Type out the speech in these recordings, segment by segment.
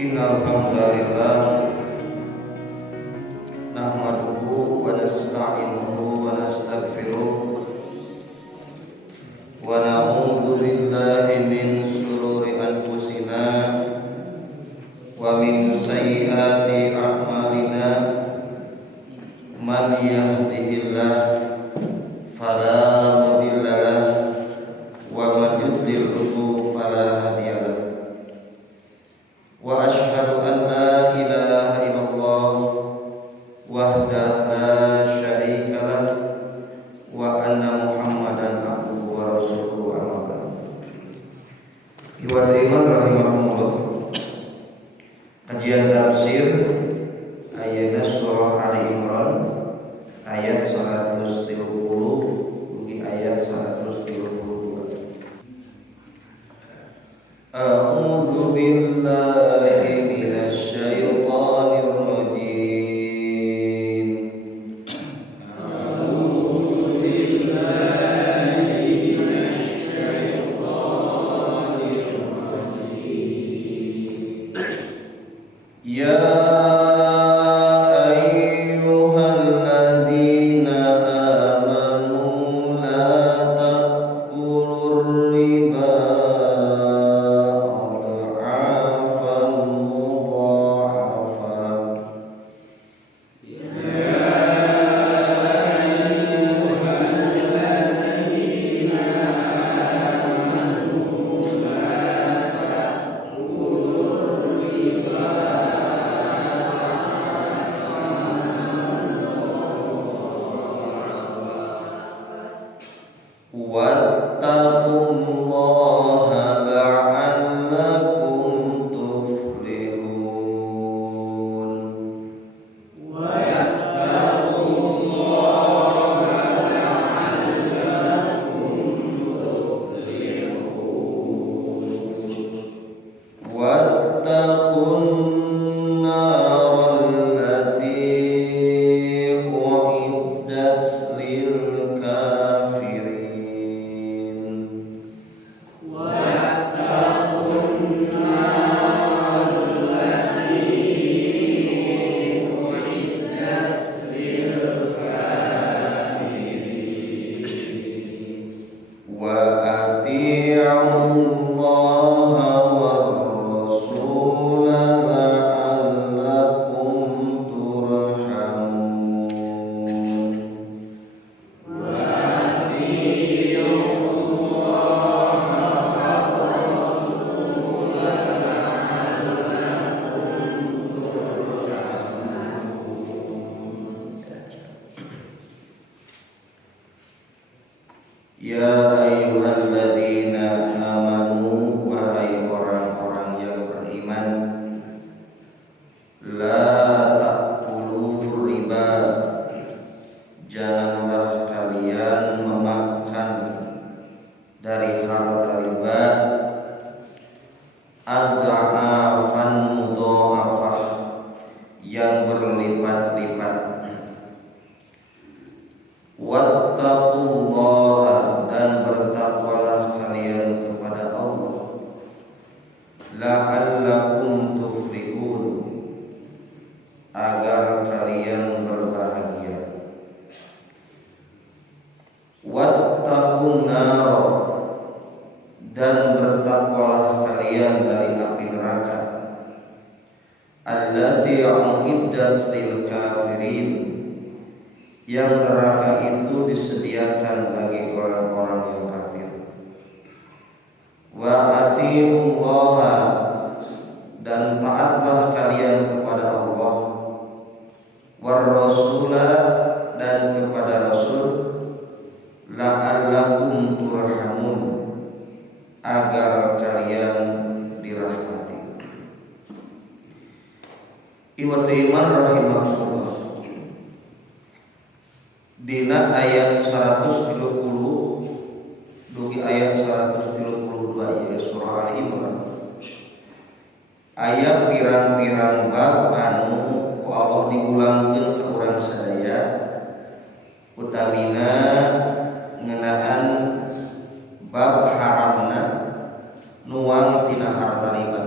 Innal hamdalillah nahmaduhu wa nasta'inuhu wa nastaghfiruh wa na'udzu billahi min shururi anfusina wa min sayyiati a'malina man yahdihillah fala mudilla lahu wa man yudlilhu fala hadiya lahu. Wa asyhadu an la ilaha illallah wahdahu la syarika lah wa anna Muhammadan abduhu wa rasuluhu amma ba'd. Ikhwatul iman rahimakumullah. Kajian tafsir ayat surah Ali Imran ayat 130 ugi ayat 132. A'udzu billahi minasy syaithanir rajim. A'udzu billahi minasy syaithanir rajim. Ya ayyuhalladzina amanu wahai orang-orang yang beriman la ta'kulu riba janganlah kalian memakan dari harta riba adha'afan mudha'afah yang berlipat-lipat. Wattaqullaha dan bertakwalah kalian kepada Allah la'allakum tuflihun agar kalian berbahagia. Wattaqun nar dan bertakwalah kalian dari api neraka allati u'iddat lil kafirin yang neraka itu disediakan bagi orang-orang yang kafir. Wa atiullaha dan taatlah kalian kepada Allah, war rasula dan kepada Rasul, la'allakum turhamun agar kalian dirahmati. Ikhwatul iman rahimakumullah. Dina ayat 130 dugi ayat 132 ya surah Ali Imran. Ayat pirang-pirang bab anu ku Allah diulangkeun ka urang sadaya utamina ngeunaan bab haramna nuang tina harta riba.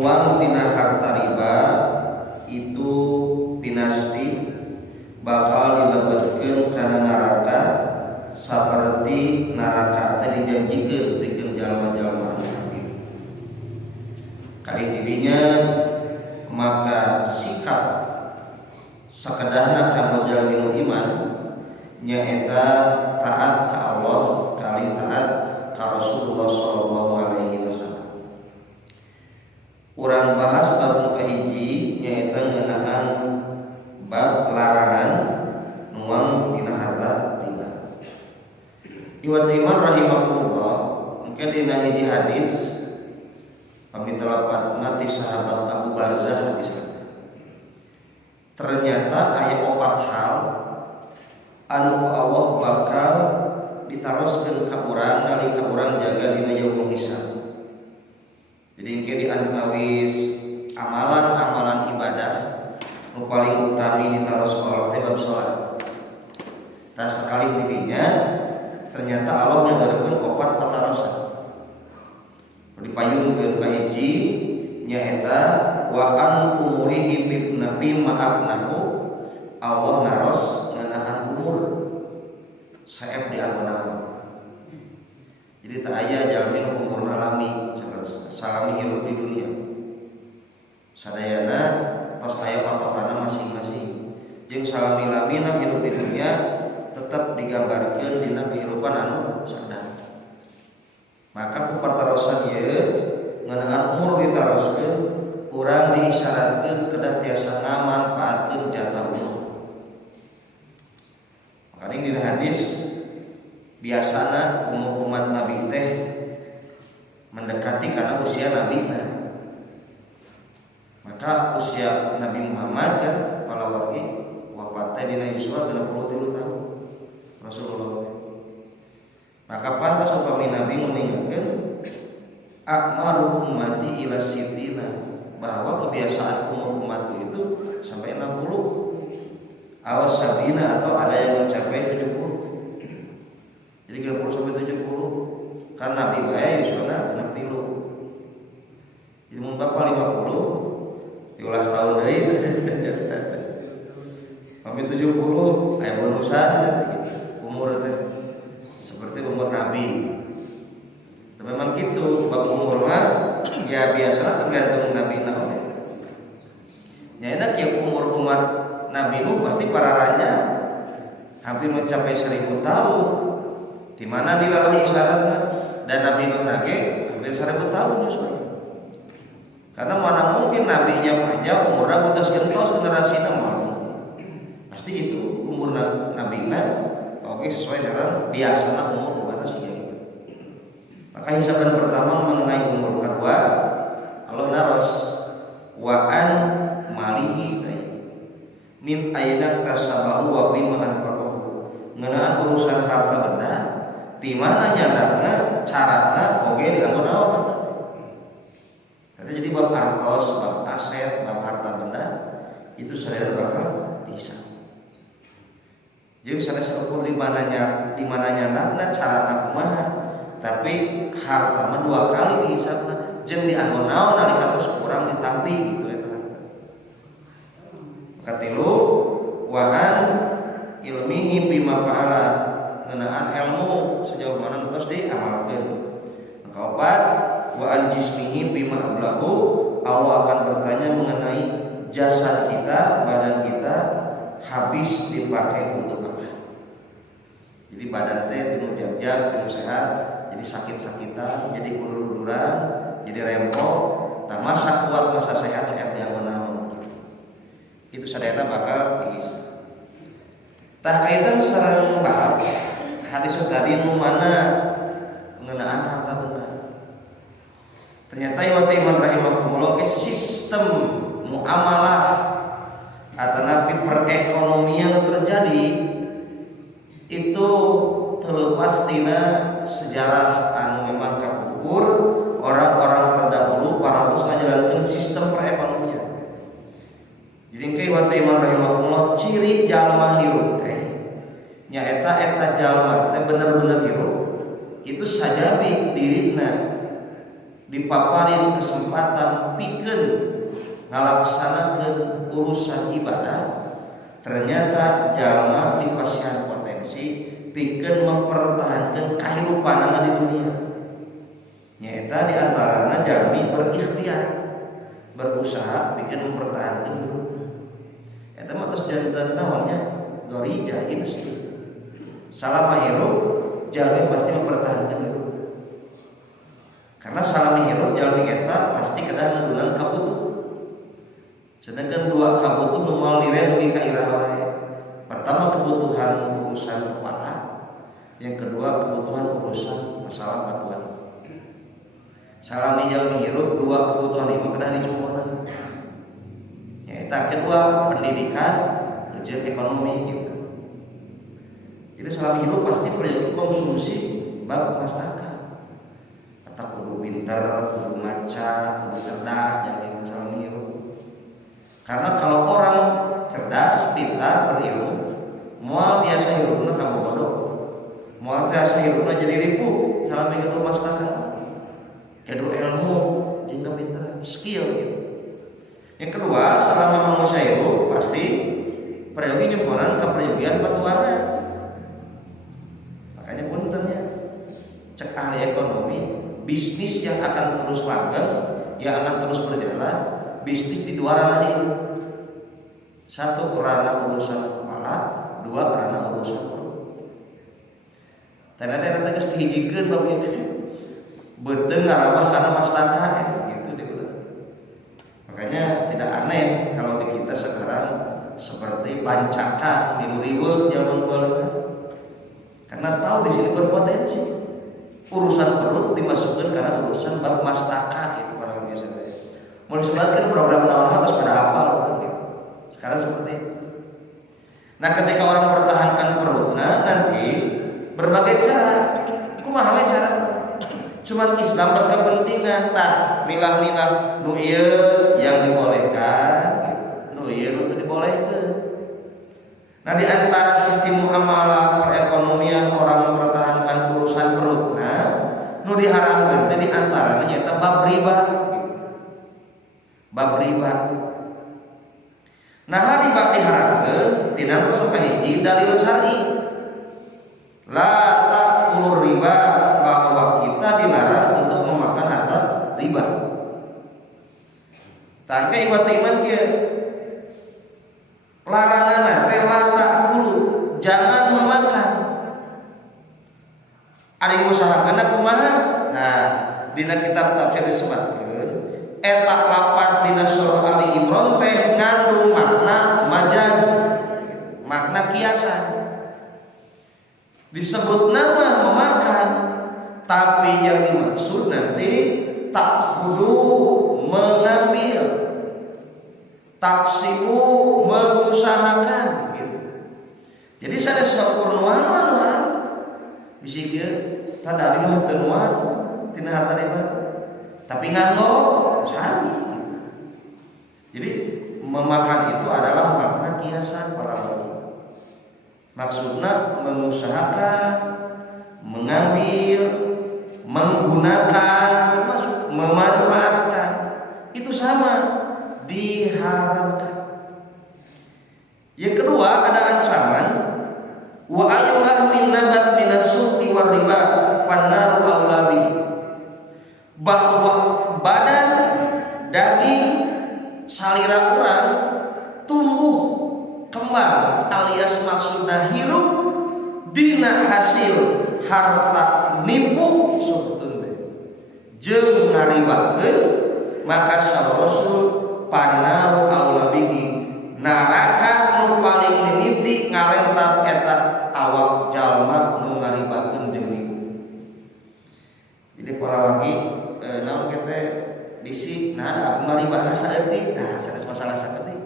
nuang tina harta riba itu pinasti bakal dilebetkeun kana neraka saperti neraka tadi dijanjikeun pikeun jalma-jalma kali tidinya. Maka sikap sakedahna kanggo jalmi nu iman nyaeta taat ka Allah kali taat ka Rasulullah sallallahu alaihi wasallam. Urang bahas bab kahiji nyaeta ngeunaan bab larangan nuang dina harta riba. Iwan iman rahimakumullah, mungkin dina hiji hadis pamitelapad mati sahabat Abu Barzah hadis. Ternyata aya 4 hal anu Allah bakal ditaroskeun ka urang nalika urang jaga dina yaumul hisab. Jadi engke di antawis amalan-amalan ibadah nu paling utami ditaros ku Allah teh bab salat. Tah sekali tidinya ternyata Allah ngadarkeun 4 patarosan. Dipayungkeun ka hiji nyaeta wa an umurihi bi nabi ma'abnahu, Allah naros ngeunaan umur saeb di agon-agon. Jadi tak aya jalmi nu umurna lami salami hirup di dunia. Sadayana tos aya patokanna masing-masing. Jeung salami-lamina hirup di dunia tetap digambarkeun dina kehidupan anu sadar. Maka kupartarosan ieu ngeunaan umur ditaroskeun urang diisyaratkeun kedah tiasa ngamanfaatkeun jatah umur. Makanya di hadis biasana umur umat Nabi teh mendekati karena usia Nabi. Maka usia Nabi Muhammad kan pada wargi wafatnya dina Yuswa 63 tahun Rasulullah. Maka pantas upami Nabi meninggalkan akmaru ummati ila sitina, bahwa kebiasaan umur umatku itu sampai 60 awas sabina atau ada yang mencapai 70. Jadi 30 sampai 70 kan Nabi wae Yuswana 63. Jadi mun bapak 50 13 tahun deui sampai 70 aya bonusan gitu umur teh seperti umur Nabi. Dan memang gitu bab umur mah ya biasa tergantung Nabi naon. Ya enak ya umur umat Nabi nu pasti pararanya hampir mencapai 1000 tahun. Di mana dilalahi syaratnya dan Nabi Nuh nage hampir 1000 tahun sebenarnya. Karena mana mungkin nabinya panjang umurnya betas gentos generasina mau. Pasti itu umur nabinya oke sesuai dengan biasanya umur dibatasi gitu. Maka hisaban pertama mengenai umur, kedua Allah naros wa an malihi min aina tasabahu wa bima anfaqahu. Ngeunaan urusan harta benda di mana nyadana carana oge dianggo naon. Jadi bab artos, bab aset, bab harta benda itu sadaya bakal dihisab. Jeung sanes ukur di mananya nyadana carana kumaha, tapi harta mah 2 kali dihisabna. Jeung dianggo naon nalika tos kurang ditampi gitu eta. Katilu wa an ilmihi bima fa'ala, ngeunaan ilmu sejauh mana nu tos diamalkeun. Kaopat wa an jismihi bima ablahu, Allah akan bertanya mengenai jasad kita, badan kita habis dipakai untuk apa. Jadi badan teh tinu jag-jag, tinu sehat, jadi sakit-sakitan, jadi ulur-uluran, jadi rempong, tah masa kuat masa sehat dianggo naon gitu. Itu sadayana bakal dihisab. Tah kaitan sareng bab hadis tadi nu mana ngeunaan harta benda. Ternyata ya iman rahimakumullah ke sistem muamalah atanapi perekonomian terjadi itu terlepas tina sejarah anu memang kapukur orang-orang terdahulu parantos ngajalankeun sistem perekonomian. Jadi ke iman rahimakumullah ciri jalma hirup teh nyaeta eta jalma teh bener-bener hirup itu sajabi dirina dipaparin kesempatan pikeun ngalaksanakeun urusan ibadah, ternyata jalma dipasihan potensi pikeun mempertahankan kehidupanana di dunia. Nyaeta di antarana jalmi berikhtiar, berusaha pikeun mempertahankan hidup. Eta mah geus janten naonnya gorija insting. Salama hirup jalmi pasti mempertahankan hidup. Karena salami hirup jalmi eta pasti kedah ngadunan kabutuh. Sedangkan dua kabutuh nu moal diren dugi ka iraha wae. Pertama kebutuhan urusan kepala, yang kedua kebutuhan urusan masalah batuan. Salami jalmi hirup dua kebutuhan itu kedah dicumpuna. Eta kedua pendidikan, jeung ekonomi gitu. Jadi salami hirup pasti perlu konsumsi bab masyarakat. Atau kudu pinter, kudu maca, kudu cerdas, jangan salami hirup. Karena kalau orang cerdas, pintar, berilmu, moal biasa hirupna kamu bodoh, moal biasa hirupna jadi ribu, salami hirup masyarakat. Kedu ilmu, jeung kepintaran, skill gitu. Yang kedua, selama manusia hirup pasti peryogi nyemponan ke peryogian batuannya. Makanya puntennya cek ahli ekonomi, bisnis yang akan terus langgeng, yang akan terus berjalan, bisnis di dua ranah ini. Satu ranah urusan kepala, dua ranah urusan perut. Tanda-tanda geus dihijikeun bab ieu teh. Beuteuh ngarabah kana maslahat gitu deh ulah. Makanya tidak aneh kalau di kita sekarang seperti bancakan di riweuh zaman baheula. Karena tahu di sini berpotensi. Urusan perut dimasukkan karena urusan bab mastaka itu para biasa. Mau disebutkan program naon atas pada hafal orang gitu. Sekarang seperti itu. Nah, ketika orang mempertahankan perutnya nanti berbagai cara. Kumaha we cara? Cuman Islam berkepentingan tak milah-milah nu ieu yang dibolehkan, nu ieu nu teu dibolehkeun. Nah, di antara sistem muamalah perekonomian orang mempertahankan urusan perutnya, nu diharamkeun teh di antaranya nyaeta bab riba. Bab riba. Nah, riba diharamkeun tina kasahiji dalil syar'i. La ta'kulur riba, bahwa kita dilarang untuk memakan harta riba. Tangke iman kieu. Larangan teh la ta'kulu, jangan memakan. Ari usahakeun kumaha? Nah, dina kitab tafsir disebutkeun eta lapan dina surah Ali Imran teh ngandung makna majaz, makna kiasan. Disebut nama memakan, tapi yang dimaksud nanti takhudu mengambil, taksimu mengusahakan gitu. Jadi sada syukur nuan haram bisi kieu tanda ari mah teu nuan tina harta riba tapi nganggo sami gitu. Jadi memakan itu adalah makna kiasan para ulama. Maksudnya mengusahakan, mengambil, menggunakan, termasuk memanfaatkan. Itu sama diharamkan. Yang kedua ada ancaman wa ayyulah min nabat minas suqi war riba pannar aulabi, bahwa badan daging salira urang tumbuh kembang alias maksudna hirup dina hasil harta nipu suhtun teh jeung ngaribakeun, maka saha Rasul panar aulabihi neraka nu paling mimiti ngalentar eta awak jalma nu ngaribakeun jeung nipu. Jadi para wagi naon kita disi nah ada maribana saeutik, nah sanes masalah saeutik.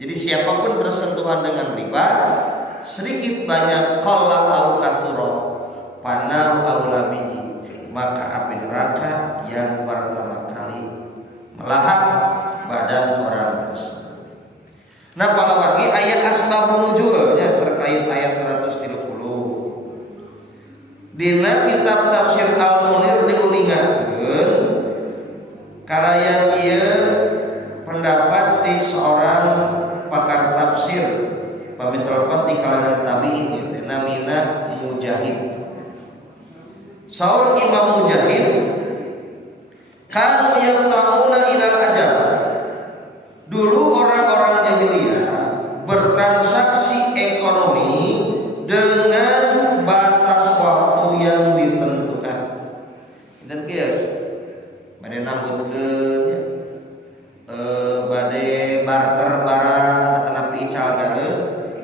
Jadi siapapun bersentuhan dengan riba, sedikit banyak qalla au kasura panau aulabihi, maka api neraka yang pertama kali melahap badan orang tersebut. Nah, para wargi ayat asbabun nuzulnya terkait ayat 130. Dina kitab tafsir Al-Munir diuningakeun Aya ieu pendapat ti seorang pakar tafsir pamitelpat di kalangan tabi'in namina Mujahid. Saur Imam Mujahid, kanu yaqtauna ilal ajal. Dulu orang-orang jahiliyah bertransaksi ekonomi dengan batas waktu yang ditentukan. Dan kieu bade nambutkeun bade barter barang atau napi calgadeun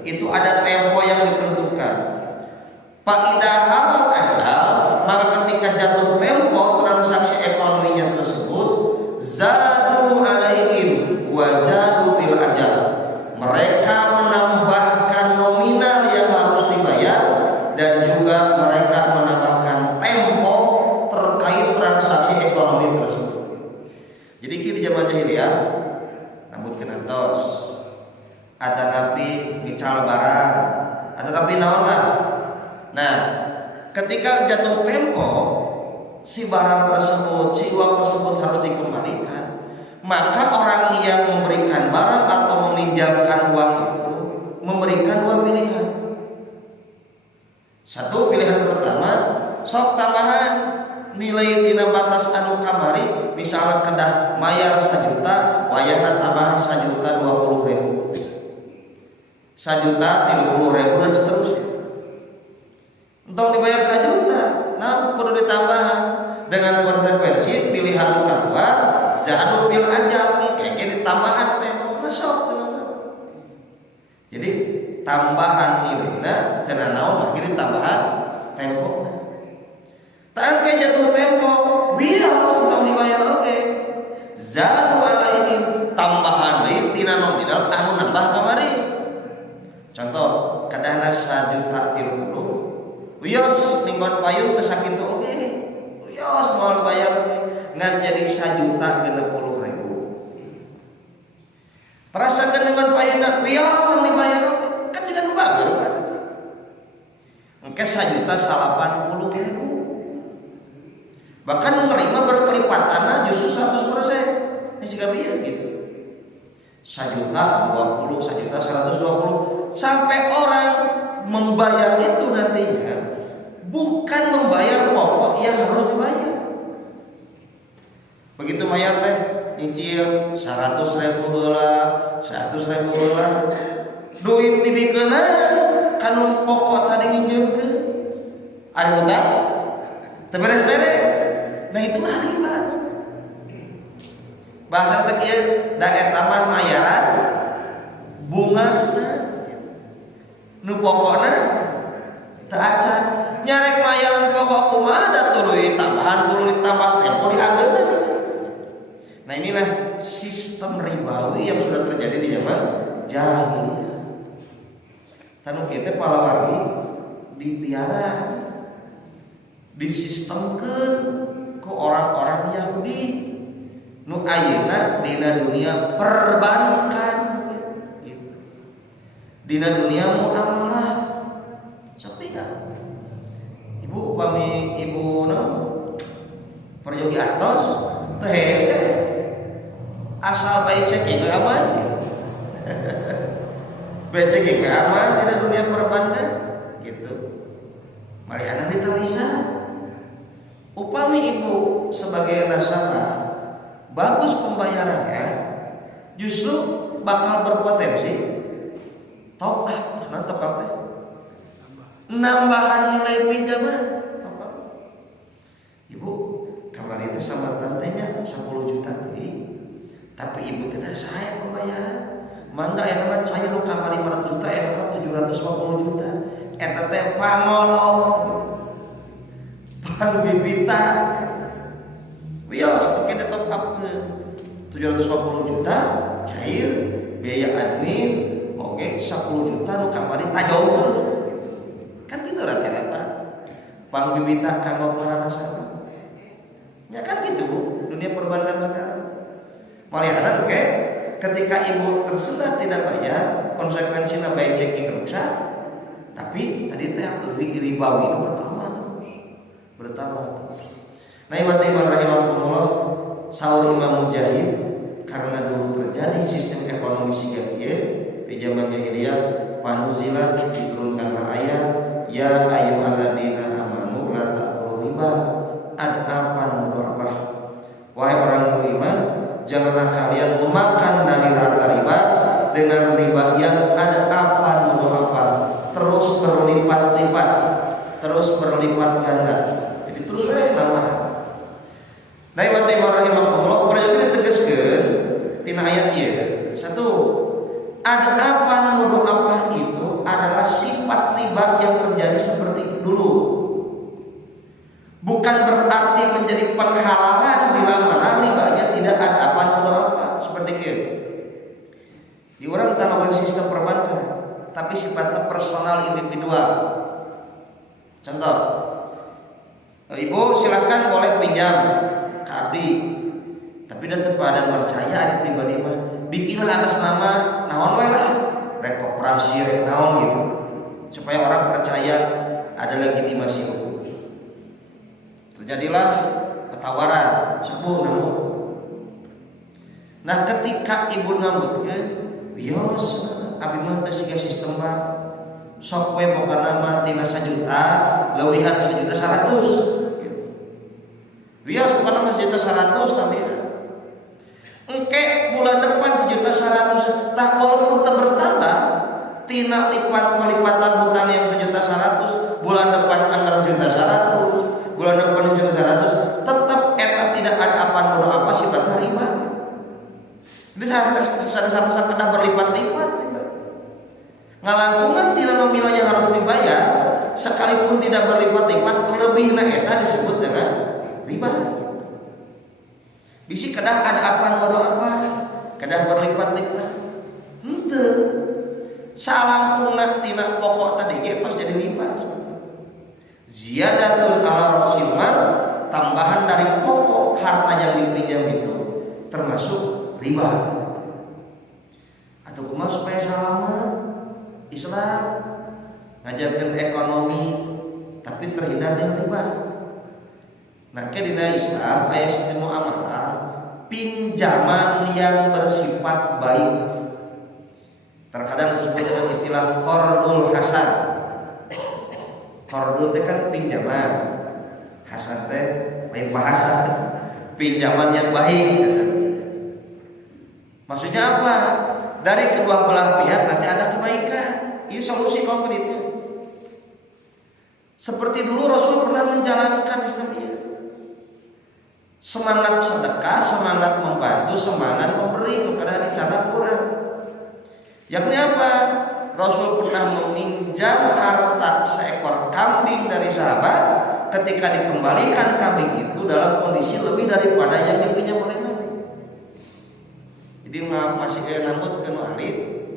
itu ada tempo yang ditentukan. Faidahal ajal, maka ketika jatuh tempo transaksi ekonominya tersebut, zadu alaihim wa zadu bil ajal. Mereka menambahkan nominal yang harus dibayar dan juga mereka menambahkan tempo terkait transaksi ekonomi tersebut. Jadi di zaman jahiliyah rambut kenantos ada napi bical barang ada napi naon lah. Nah, ketika jatuh tempo si barang tersebut, si uang tersebut harus dikembalikan, maka orang yang memberikan barang atau meminjamkan uang itu memberikan dua pilihan. Satu, pilihan pertama, sok tambahan nilai tina batas anu kamari, misalnya kedah mayar 1 juta, wayahna tambahan 1.020.000, 1.030.000 dan seterusnya. Untuk dibayar 1 juta, nah kudu ditambah dengan konsekuensi pilihan kedua, zadu bil ajal, kayak tambahan tempo masuk. Jadi tambahan nilainya karena naon makin tambahan tempo. Tak kayak jatuh tempo, biar untuk dibayar oke. Zadu alaihim, tambahan deui tina nominal anu nambah kamari. Contoh, kadahna 1.030.000, wios mingguan payung kesakitu oke. Wios mau bayar ngan jadi 1.060.000. Terasakeun dengan payuna wios yang dibayar oke. Kan siga nu bager kan. Engke 1.080.000. Bahkan menerima berkelipatannya justru 100%. Ini siga bieu gitu. 1.020.000, 1.120.000 sampai orang membayar itu nantinya bukan membayar pokok yang harus dibayar. Begitu bayar teh nyicil 100.000 heula, 100.000 heula. Duit dibikeuna kanu pokok tadi nginjeunkeun. Anu utang teu beres-beres. Nah itu mah riba. Bahasa teh kieu da eta mah mayaran bungana nu pokokna teu acan. Nyarek mayaran pokok kumaha da tuluy tambahan kudu ditambah tempo diageun. Nah inilah sistem ribawi yang sudah terjadi di zaman jahiliyah. Tanu kieu teh palawargi dipiara, disistemkeun ku orang-orang Yahudi nu ayeuna dina dunia perbankan gitu. Dina dunia muamalah sok tinggal. Ibu pami ibu no perjogi atos teu hese asal bae ceking aman gitu. Bae ceking aman dina dunia perbankan gitu. Malihana ditawisa upami itu sebagai nasabah bagus pembayarannya, justru bakal berpotensi top up, mana top up teh? Nambahan nilai pinjaman top up. Ibu, kemarin sama tantenya 10 juta tadi, tapi ibu tidak saya pembayaran. Mangga yang nama cair lu kamar 500 juta, yang nama 750 juta. Eta teh pangolong, pangbibita. Wios pakai top up ke 750 juta cair biaya admin oke 10 juta nu kamari tajaukeun kan gitu rata-rata pangbibita kanggo para nasabah ya kan gitu Bu dunia perbankan sekarang malihanan oke ketika ibu tersudah tidak bayar konsekuensinya baik checking rusak tapi tadi teh ribawi itu bertambah terus. Nah iman rahimahumullah saur Imam Mujahid, karena dulu terjadi sistem ekonomi siga kieu di zaman jahiliyah, panuzilat diturunkanlah ayat ya ayyuhalladzina amanu la ta'kulu riba ad'afan mudha'afah. Wahai orang beriman, janganlah kalian memakan dari harta riba dengan riba yang ad'afan mudha'afah, terus berlipat-lipat, terus berlipat ganda. Jadi terus nambah. Nah, Imam rahimahullah perlu ditegaskeun tina ayat ieu. Satu, ad'afan mudha'afah itu adalah sifat riba yang terjadi seperti dulu. Bukan berarti menjadi penghalangan bila mana ribanya tidak ad'afan mudha'afah. Seperti itu. Di orang kita ngomongin sistem perbankan, tapi sifatnya personal individual. Contoh, ibu silakan boleh pinjam ke abdi, tapi dan tepadan percaya ada pribadi mah bikinlah atas nama naon we lah, rek koperasi rek naon gitu, supaya orang percaya ada legitimasi hukum. Terjadilah ketawaran sepuh namun. Nah, ketika ibu nambutkeun bios abi mah teh siga sistem bank, sok we boga nama tina 1 juta leuwihan 1.100.000 gitu. Bios bukan nama 1.100.000 tapi engke bulan depan 1.100.000 tah walaupun teu bertambah tina lipatan hutang yang 1.100.000 bulan depan anggar 1.100.000 bulan depan 1.100.000 tetap eta tidak ada apa sifatnya riba. Ini sadar kena berlipat-lipat ngalangkungan tina nominal yang harus dibayar sekalipun tidak berlipat-lipat lebih na eta disebut dengan riba. Bisi kedah ada apa, kedah berlipat-lipat. Henteu. Salangkungna tina pokok tadi ge tos jadi riba. Ziyadatun ala rasil mal, tambahan dari pokok harta yang dipinjam itu termasuk riba. Atau kumaha supaya selamat? Islam ngajarkan ekonomi tapi terhindar dari riba. Nah, dina Islam aya sistem muamalah pinjaman yang bersifat baik. Terkadang disebut dengan istilah qardul hasan. Qardu teh kan pinjaman, hasan teh lain bahasa. Pinjaman yang baik. Maksudnya apa? Dari kedua belah pihak nanti ada kebaikan. Ini solusi konkretnya. Seperti dulu Rasul pernah menjalankan sistem ini. Semangat sedekah, semangat membantu, semangat memberi, karena dicatat kurang. Yakni apa? Rasul pernah meminjam harta seekor kambing dari sahabat. Ketika dikembalikan kambing itu dalam kondisi lebih daripada yang dipinjam oleh Nabi. Jadi masih nambut ke ahli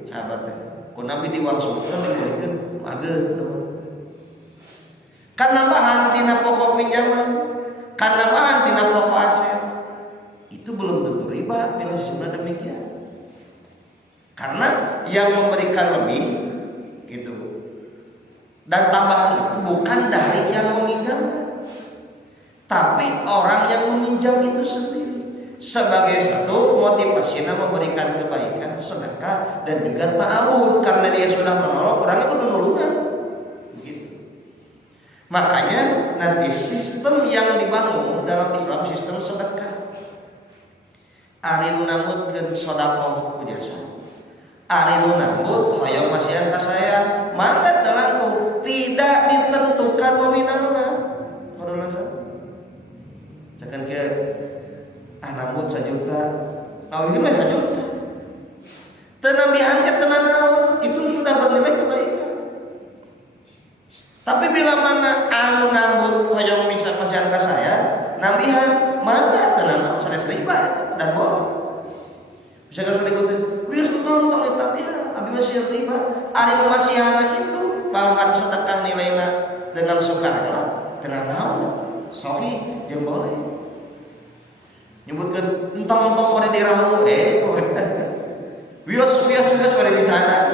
sahabatnya. Ku Nabi diwangsungkeun dibulikeun mageuh. Kan nambahan tina pokok pinjaman, kan nambahan tina pokok aset. Itu belum tentu riba bila sebenarnya demikian. Karena yang memberikan lebih gitu. Dan tambahan itu bukan dari yang meminjam, tapi orang yang meminjam itu sendiri. Sebagai satu motivasinya memberikan kebaikan, sedekah dan juga ta'awun karena dia sudah menolong orang itu menolongnya. Begitu. Makanya nanti sistem yang dibangun dalam Islam sistem sedekah. Ari nu nambutkeun sedekah ku jasa. Ari nu nambut hoyong masihan ka saya, mangga teu langkung, tidak ditentukan nominalna. Kodolasa. Cakan ke nambut 1 juta, ini mah 1 juta. Tenambihan ke tenanawan itu sudah bernilai kebaikan. Tapi bila mana anu nambut hoyong bisa pasihan ka saya, nambihan mana tenanawan sanes riba dan bolong. Bisa ka ribut, wis tonton eta dia, abi masih riba. Ari nu masihana itu bahan sedekah nilaina dengan sukarela, tenanawan, sahih jeung boleh. Nyebutkan entong-entong pada dirahu wios pada dicanda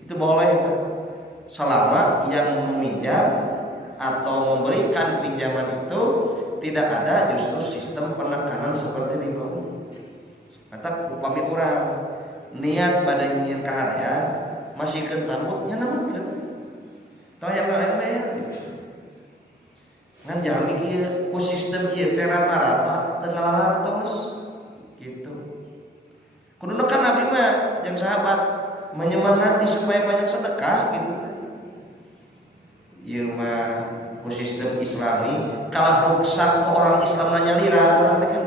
itu boleh selama yang meminjam atau memberikan pinjaman itu tidak ada justru sistem penekanan seperti riba. Kata upami urang niat pada nyian kaharyan masih kentamut nya namutkeun. Tah yang lain ngan jami kieu ku sistem ieu teh rata-rata teu ngalalartos gitu. Kudu nekan Nabi mah jeung sahabat menyemangati supaya banyak sedekah gitu. Ieu mah ku sistem Islami kalah rusak ke orang Islam nanya lira urang teh kan.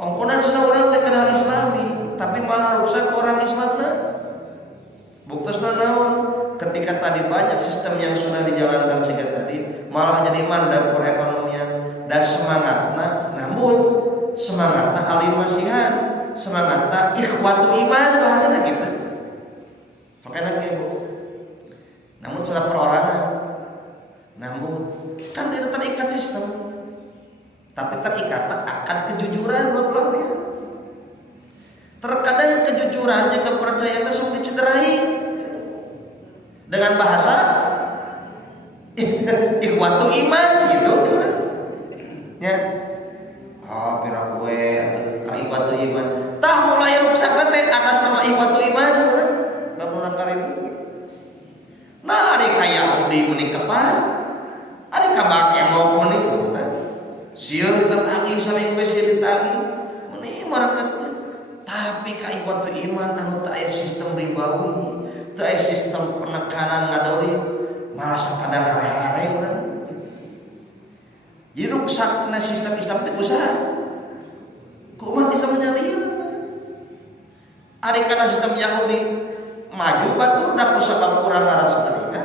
Ongkonan sana orang teh kenal Islami tapi malah rusak ke orang Islamna. Buktosna naon? Ketika tadi banyak sistem yang sudah dijalankan sehingga tadi malah jadi mandar perekonomian dan semangatna, namun semangatna alimasihan, semangatna ikhwatu iman bahasanya gitu. Makanya Bu. Namun setelah perorangan, namun kan tidak terikat sistem, tapi terikat akan kejujuran buat pelaku. Terkadang kejujuran dan kepercayaan itu dicederai dengan bahasa ikhwatu iman gitu ya. Oh pira kowe ka ikhwatu iman tah mulai rusak teh atas nama ikhwatu iman baru nangkar itu. Nah ari ka Yahudi meni kepan ari ka bakemok meni tuh kan sieun ditatagi saming we sieun ditagi meni marakatkeun. Tapi ka ikhwatu iman anu teu aya sistem ribawi, teu aya sistem penekanan ngadoli, malah sakadar hare-hare urang. Jadi rusakna sistem Islam teh usaha. Ku umat Islam nyalir. Ari kana sistem Yahudi maju batur da kusabab urang ngarasa terika.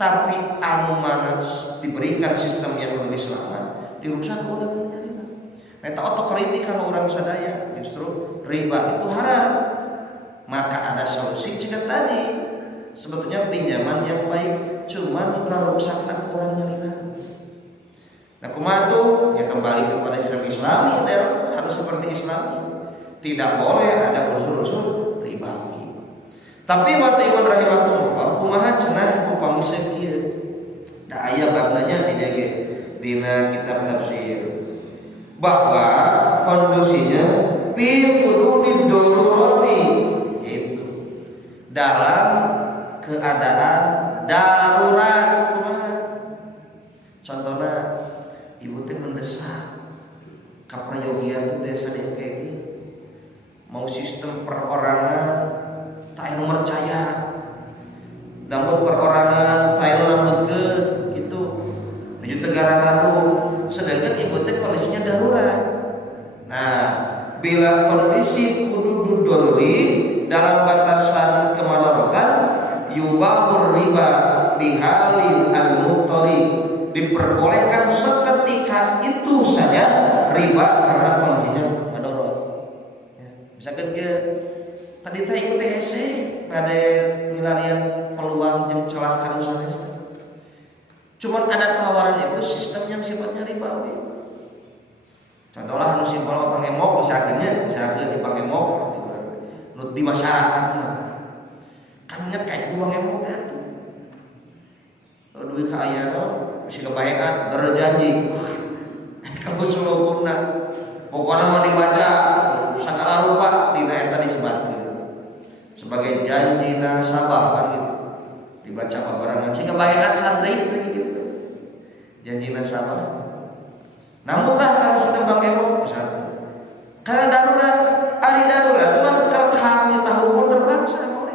Tapi anu manas diberikan sistem yang lebih selamat, dirusak urang nyalir. Eta otokritik kalau orang sadaya justru riba itu haram. Maka ada solusi jika tadi sebetulnya pinjaman yang baik cuman merusakkan orang nyalina. Nah kumaha tuh ya kembali kepada sistem Islami harus seperti Islami. Tidak boleh ada unsur-unsur ribawi. Tapi waktu iman rahimahumullah kumaha cenah upami sakieu. Da aya babna nya dina kitab tafsir bahwa kondisinya fi hududid darurati itu dalam keadaan darurat. Contohnya ibu teh mendesak kaprayogian teh sadaya kayak mau sistem perorangan tak anu mercaya namun perorangan tak anu nambutkeun gitu menuju tegara radu sedangkan ibu teh kondisinya darurat. Nah, bila kondisi hudud daruri dalam batasan kemadharatan yubahur riba bihalin al-muttari diperbolehkan seketika itu saja riba karena kondisinya madarat. Ya, misalkan ke tadi teh ikut THC pada milarian peluang jeung celah kanu sanes. Cuman ada tawaran itu sistem yang sifatnya ribawi. Contohlah anu simpel pakai mop misalkan dipakai mop di masyarakat mah. Kan nya kayak uang mop teh atuh. Duit ka aya bisa kebaekan berjanji. Kamu suruh hukumna. Pokoknya mau dibaca segala rupa dina eta disebatkeun. Sebagai janji nasabah kan gitu. Dibaca babarangan sehingga baekan santri gitu. Janji nasabah. Namun kalau sistem bakemo misalnya karena darurat, ari darurat mah terhang tahu terpaksa oleh.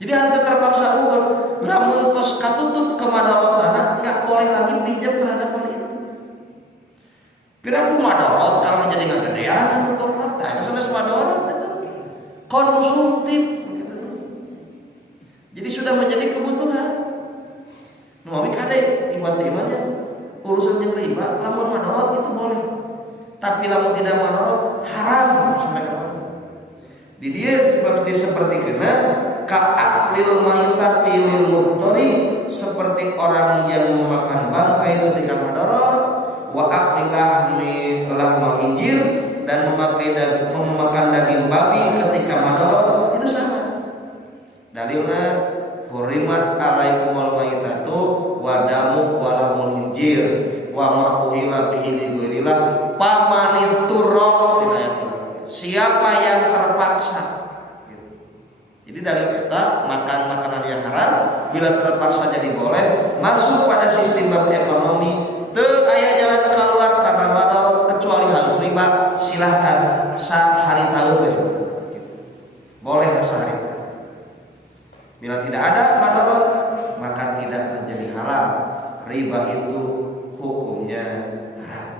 Jadi hari terpaksa uang, namun tos katutup kemadaratan nggak boleh lagi pinjam terhadap itu. Kira kumadarot kalau jadi nggak gedean atau apa? Tak sudah semadarot konsumtif gitu. Jadi sudah menjadi kebutuhan. Mau kade iman-imannya urusan yang riba, lamun madarat itu boleh. Tapi lamun tidak madarat haram sampai kapan? Di dia seperti kena ka'aklil maytati lil muttari seperti orang yang memakan bangkai ketika madarat wa aklilahmi lahma hinjir dan memakan daging babi ketika madarat itu sama. Dalilnya hurimat alaikumul maytatu wa damu ujir wa ma uhila bihi li ghairillah pamanit turab tina ayat. Siapa yang terpaksa. Jadi dari kita makan makanan yang haram bila terpaksa jadi boleh masuk pada sistem bab ekonomi teu aya jalan keluar karena madarat kecuali harus riba silahkan sehari tahun boleh sehari. Bila tidak ada madarat maka tidak menjadi halal. Riba itu hukumnya haram.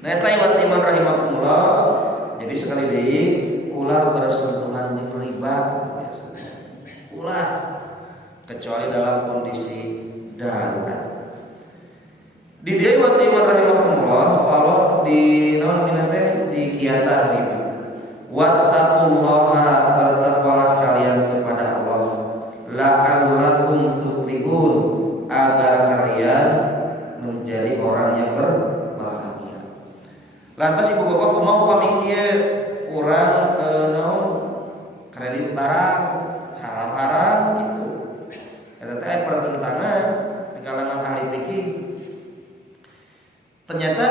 Nah eta iman rahimakumullah. Jadi sekali lagi ulah bersentuhan dengan riba ulah kecuali dalam kondisi darurat. Di dia iman rahimakumullah kalau di naon minate di kiatan riba. Wattaqullaha bertakwalah kalian kepada Allah la'allakum tuflihun agar kalian menjadi orang yang berbahagia. Lantas ibu bapak kumaha pamikir urang naon kredit barang haram-haram gitu. Eta teh pertentangan di kalangan ahli fikih. Ternyata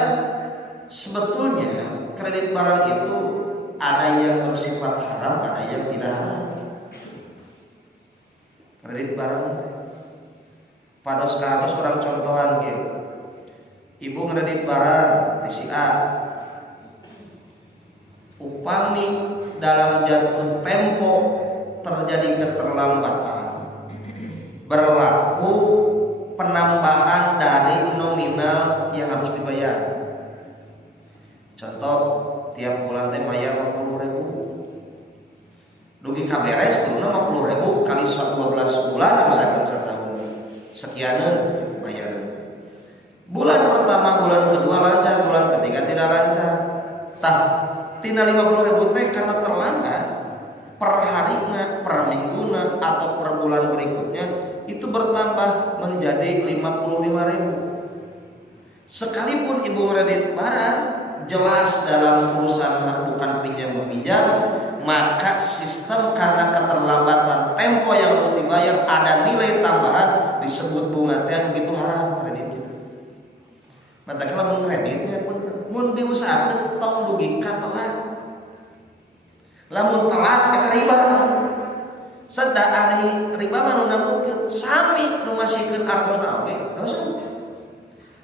sebetulnya kredit barang itu ada yang bersifat haram, ada yang tidak haram. Kredit barang pados kados orang contohan gitu. Ibu ngredit barang di si A. Upami dalam jatuh tempo terjadi keterlambatan berlaku penambahan dari nominal yang harus dibayar. Contoh tiap bulan teh bayar 50.000. Dugi kaberes kuluna 50.000 kali 12 bulan misalkan setahun. Sekianan bayar. Bulan pertama, bulan kedua lancar, bulan ketiga tidak lancar. Tah tina 50.000 teh karena terlambat per harina, per mingguna atau per bulan berikutnya itu bertambah menjadi 55.000. Sekalipun ibu kredit barang jelas dalam urusan bukan pinjam meminjam, maka sistem karena keterlambatan tempo yang harus dibayar ada nilai tambahan disebut bunga teh begitu haram kredit kita. Mata kalau mun kreditnya mun diusahakeun tong dugi ka telat. Lamun telat eta riba. Sada ari riba mah nu nambutkeun sami nu masihkeun artosna oge dosa.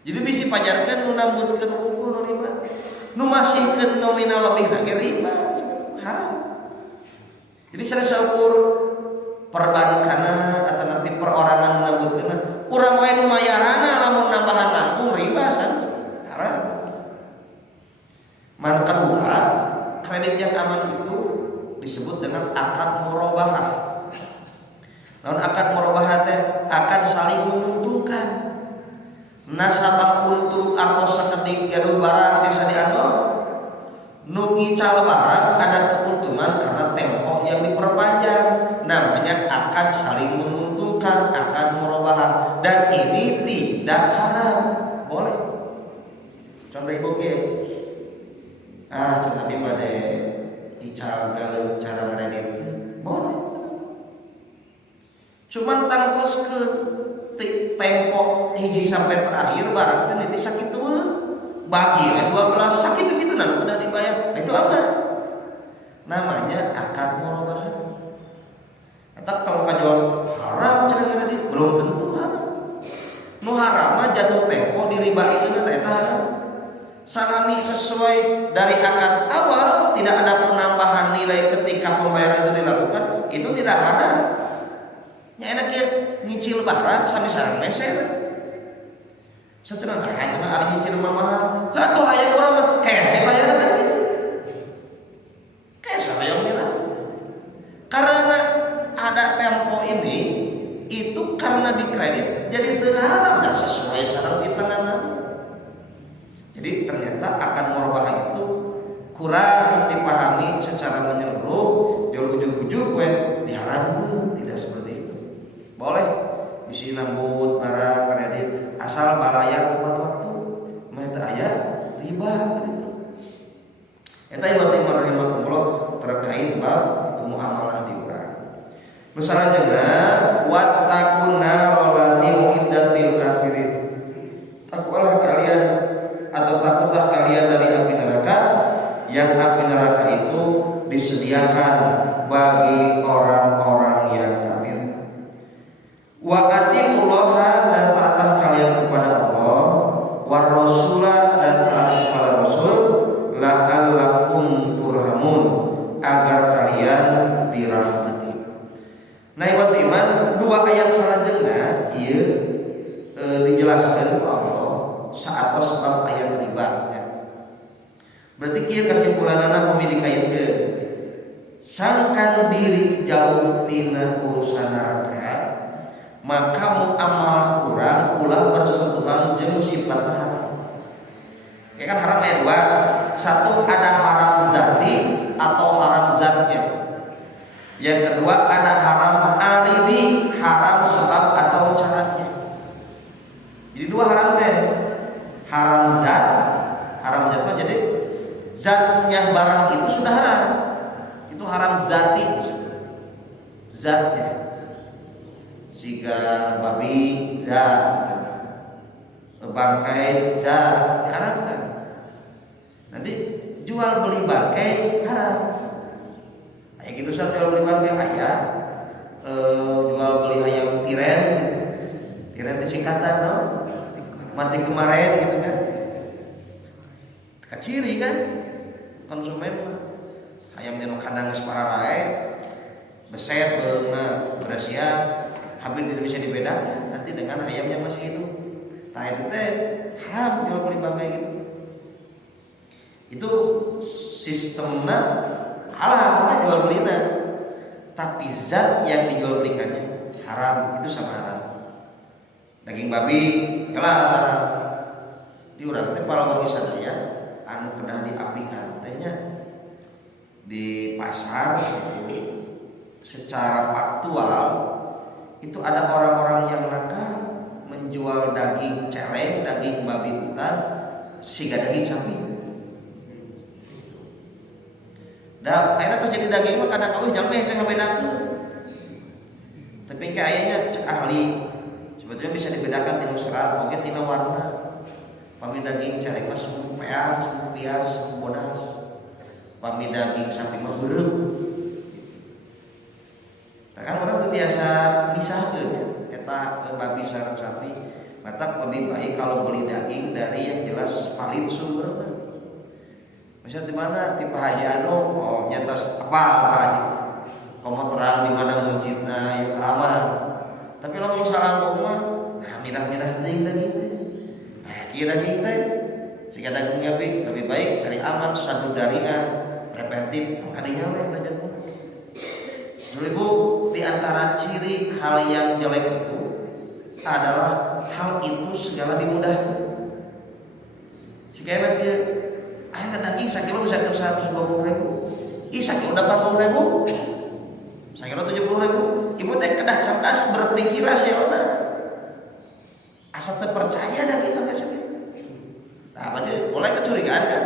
Jadi bisi pajarkeun nu nambutkeun hukum nu riba. Nu masihkeun nominal lebih na riba haram. Jadi saya ukur perbankanna atau napi perorangan nu nambutkeun urang wae nu mayarana lamun nambahan nanggung riba san haram. Man kedua, kredit yang aman itu disebut dengan akad murabahah. Namun akad murabahah teh akan saling menguntungkan. Nasabah untung atau sekedik gaduh barang desa diatur. Nu ngical barang ada keuntungan karena tempo yang diperpanjang. Namanya akan saling menguntungkan, akad murabahah, dan ini tidak haram. Boleh. Contoh ibu tapi pada ical kalau cara kredit boleh. Cuman tangtos ke tempo hiji sampai terakhir barang teh nanti sakit tuh bagi 12 sakit gitu nah udah dibayar. Nah, itu apa? Namanya akad murabahah. Atau kalau kajual haram cara kredit belum tentu haram. Nu haram mah jatuh tempo diribaikeun eta haram. Salami sesuai dari akad awal tidak ada penambahan nilai ketika pembayaran itu dilakukan itu tidak haram. Ya enaknya nyicil barang sami sareng meser. Secenah itu mah ari nyicil mah mahal. Atuh aya urang mah kese bayaran kan gitu. Kese hayang mirah. Karena ada tempo ini itu karena dikredit jadi teu haram dah sesuai sareng di tangan. Jadi ternyata akad murabahah itu kurang dipahami secara menyeluruh, jauh ujug-ujug diharamkan, tidak seperti itu. Boleh bisa nambut barang kredit asal balayar tepat waktu, mah teu aya riba gitu. Eta ieu iman rahimakumullah terkait bab muamalah di urang. Nu salanjutna wattaqun nar allati uiddatil kafirin. atau takutlah kalian dari api neraka, yang api neraka itu disediakan bagi orang-orang yang kafir. Wa atiqullaha, dan taatlah kalian kepada Allah, war rasulah, dan taat kepada Rasul, la'allakum turhamun, agar kalian dirahmati. Nah, ibu iman, dua ayat selanjutnya ieu dijelaskan ku Allah saat sebab ayat riba ya. Berarti kieu kesimpulanana pemilik ayat ke sangkan diri jauh tina urusan neraka, maka muamalah kurang ulah bersentuhan jeung sifat haram. Ya kan haram ayat dua, satu ada haram dzati atau haram zatnya. Yang kedua ada haram aridi, haram sebab atau caranya. Jadi dua haram teh, haram zat mah jadi zatnya barang itu sudah haram, itu haram zati, zatnya. Siga babi zat, bangkai zat diharamkan. Nanti jual beli bangkai haram. Kayak gitu saja jual beli bangkai ayam, jual beli ayam tiren disingkatan no? Mati kemarin gitu kan, kaciri kan konsumen ayam dino kandang separarae beset beuna berasia hampir tidak bisa dibedakan nanti dengan ayam yang masih hidup. Nah itu teh haram jual beli bangkai gitu. Itu sistemnya halal jual belina, tapi zat yang dijual belikannya haram, itu sama haram. Daging babi kalah haram. Di urang teh palawan sadaya anu pernah diapikan tehnya di pasar secara faktual itu ada orang-orang yang nakal menjual daging celeng, daging babi hutan, siga daging sapi. Dah, akhirnya terjadi daging mah kadang kawin jalmi saya ngabedakeun. Tapi kayak ayahnya cek ahli, sebetulnya bisa dibedakan tina serat, oge tina warna. Pami daging celeng mah semu peang, semu bias, semu bodas. Pami daging sapi mah heureum. Kan orang biasa misahkeun ya, eta babi sareng sapi. Matak lebih baik kalau beli daging dari yang jelas valid sumbernya. Misalnya di mana tipe haji anu, oh nyata apa haji, komo terang di mana muncitna yang aman. Tapi kalau misalnya mah, nah mirah-mirah daging teh, nah kira daging teh, jika daging lebih baik cari aman, satu daringan, preventif, kadinya lain aja. Ibu, di antara ciri hal yang jelek itu adalah hal itu segala dimudahkan. Sekali lagi, ada daging sakilo bisa ke 120.000, sakilo 80.000, sakilo 70.000. Ibu teh kedah cerdas berpikir rasional. Asa terpercaya daging harga segitu. Nah, berarti mulai kecurigaan kan?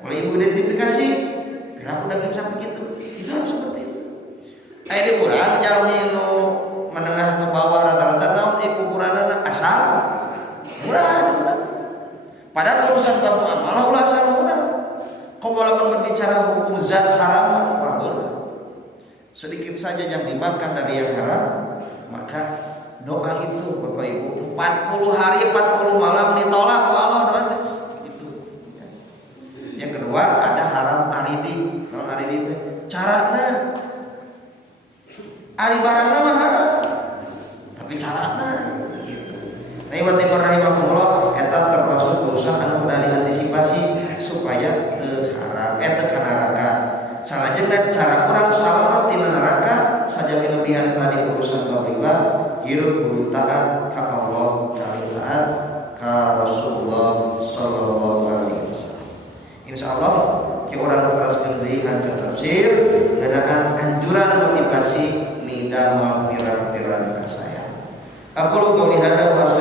Mulai ibu identifikasi, kenapa daging sapi gitu? Itu harus seperti itu. Ayo urang jalmi nu menengah ke bawah rata-rata naon ukuranna asal murah. Padahal urusan bab amalah ulah asal murah. Komo lamun berbicara hukum zat haram mah sedikit saja yang dimakan dari yang haram, maka doa itu Bapak Ibu 40 hari 40 malam ditolak oleh Allah doa itu. Yang kedua ada haram aridi. Haram aridi itu carana ari barangna mah haram, tapi carana gitu. Nah, ibu timur rahimahullah eta termasuk urusan anu kudu diantisipasi supaya teu haram teu kana neraka. Salajengna cara urang salamet tina neraka saja milebihan tadi urusan bab riba, hirup kudu taat ka Allah, kali taat ka Rasulullah sallallahu alaihi wasallam. Insyaallah ki urang teraskeun deui hancur tafsir ngeunaan anjuran motivasi dalam pirang-pirang saya. Aku qouli hada wa